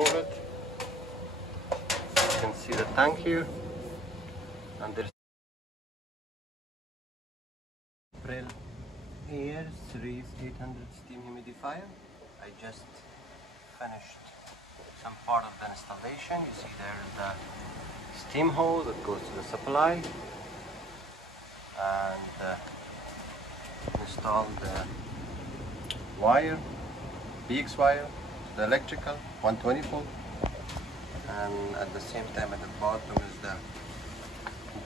remove it. You can see the tank here, and there's Aprilaire Series 800 steam humidifier. I just finished some part of the installation. You see there is the steam hose that goes to the supply, and install the wire, BX wire, the electrical 120 volt, and at the same time at the bottom is the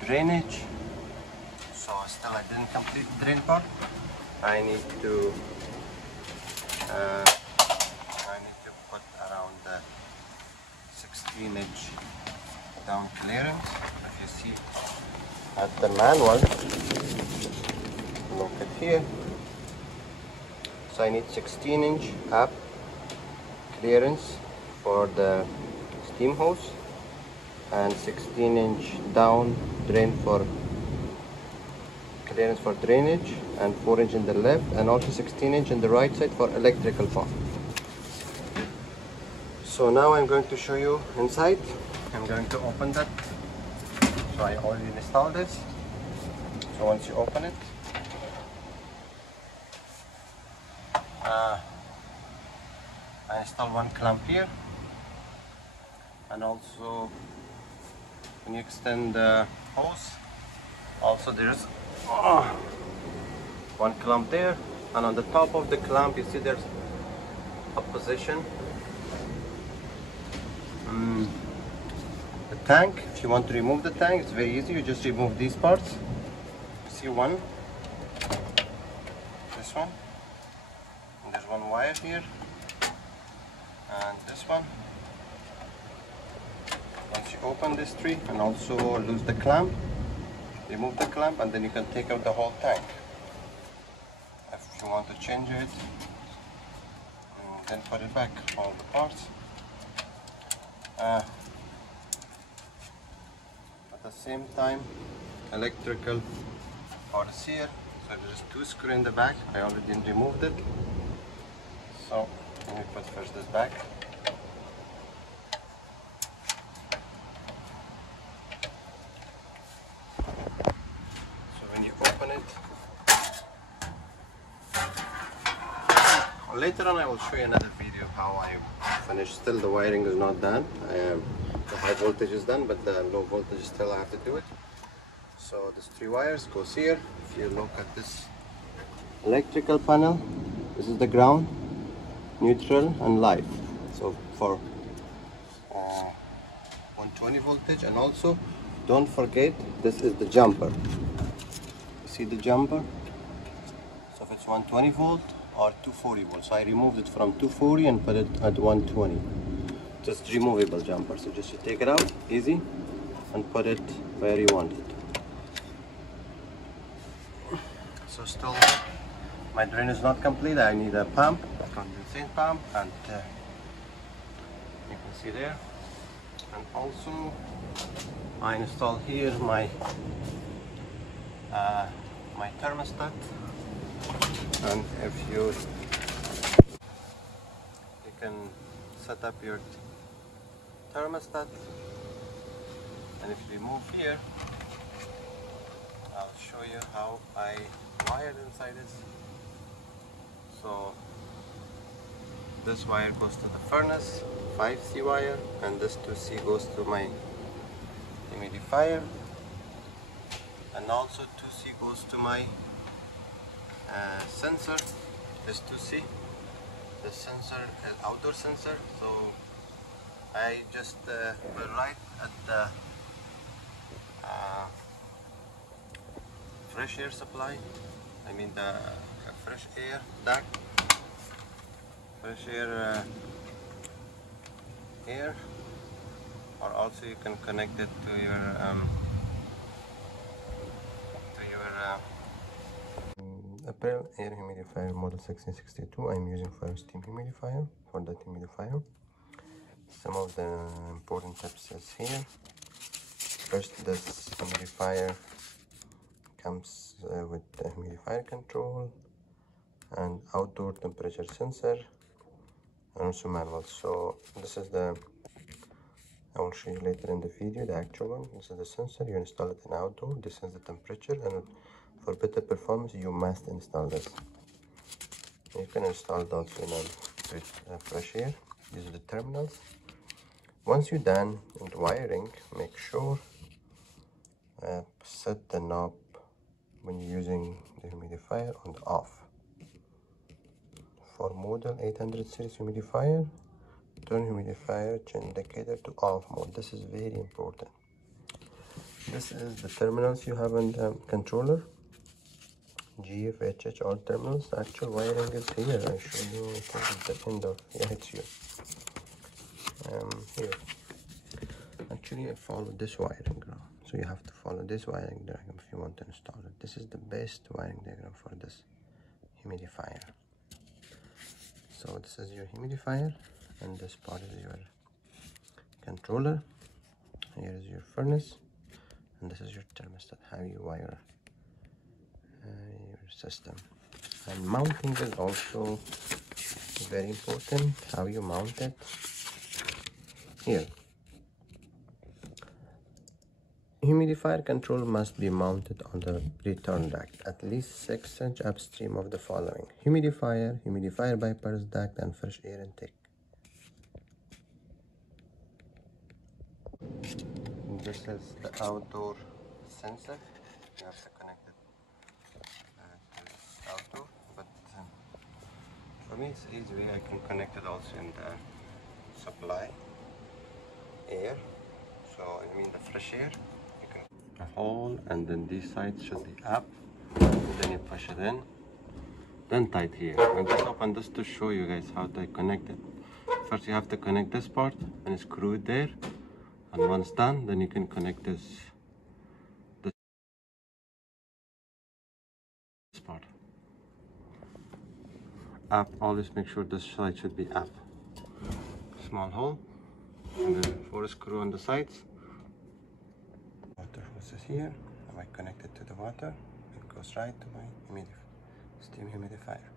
drainage. So still I didn't complete the drain part. I need to put around the 16-inch down clearance. If you see at the manual, look at here. So I need 16-inch up clearance for the steam hose, and 16-inch down drain for clearance for drainage, and 4-inch in the left, and also 16-inch in the right side for electrical part. So now I'm going to show you inside. I'm going to open that. So I already installed this. So once you open it, I install one clamp here, and also when you extend the hose, also there's one clamp there, and on the top of the clamp you see there's a position. The tank, if you want to remove the tank, it's very easy. You just remove these parts. You see one, this one, and there's one wire here, and this one. Once you open this tree and also lose the clamp, remove the clamp, and then you can take out the whole tank. If you want to change it, then put it back, all the parts. At the same time, electrical parts here. So there's 2 screws in the back. I already removed it. So let me put first this back. So when you open it, later on I will show you another video how I finished. Still the wiring is not done. The high voltage is done, but the low voltage still I have to do it. So these 3 wires goes here. If you look at this electrical panel, this is the ground, neutral, and live. So for 120 voltage, and also don't forget this is the jumper. You see the jumper? So if it's 120 volt or 240 volts. So I removed it from 240 and put it at 120. Just removable jumper. So just you take it out, easy, and put it where you want it. So still my drain is not complete. I need a pump, a condensate pump, and you can see there. And also I install here my my thermostat. And if you can set up your thermostat, and if you move here, I'll show you how I wired inside this. So this wire goes to the furnace, 5C wire, and this 2C goes to my humidifier, and also 2C goes to my sensor. This 2C, the sensor is outdoor sensor. So I just put right at the fresh air supply. I mean the fresh air duct, fresh air air, or also you can connect it to your Aprilaire humidifier model 1662. I'm using for steam humidifier, for that humidifier. Some of the important tips is here. First, this humidifier comes with the humidifier control and outdoor temperature sensor and also manual. So this is the, I will show you later in the video, the actual one. This is the sensor. You install it in outdoor. This is the temperature, and for better performance you must install this. You can install those in a fresh air. Use the terminals. Once you're done with wiring, make sure set the knob when you're using the humidifier on the off. For model 800 series humidifier, turn humidifier indicator to off mode. This is very important. This is the terminals you have on the controller. GF, HH, all terminals. The actual wiring is here. I show you at the end of, yeah, it's here. Here. Actually, I follow this wiring diagram. So you have to follow this wiring diagram if you want to install it. This is the best wiring diagram for this humidifier. So this is your humidifier, and this part is your controller. Here is your furnace, and this is your thermostat, how you wire your system. And mounting is also very important, how you mount it. Here, humidifier control must be mounted on the return duct at least 6 inches upstream of the following: humidifier, humidifier bypass duct, and fresh air intake. This is the outdoor sensor. You have to connect it to outdoor, but for me it's easy. I can connect it also in the supply air. So I mean the fresh air. You can a hole, and then these sides should be up. Then you push it in. Then tight here. And just open this to show you guys how to connect it. First you have to connect this part and screw it there. And once done, then you can connect this part. Up, always make sure this side should be up. Small hole, and then 4 screws on the sides. Water hose is here. If I connect it to the water, it goes right to my steam humidifier.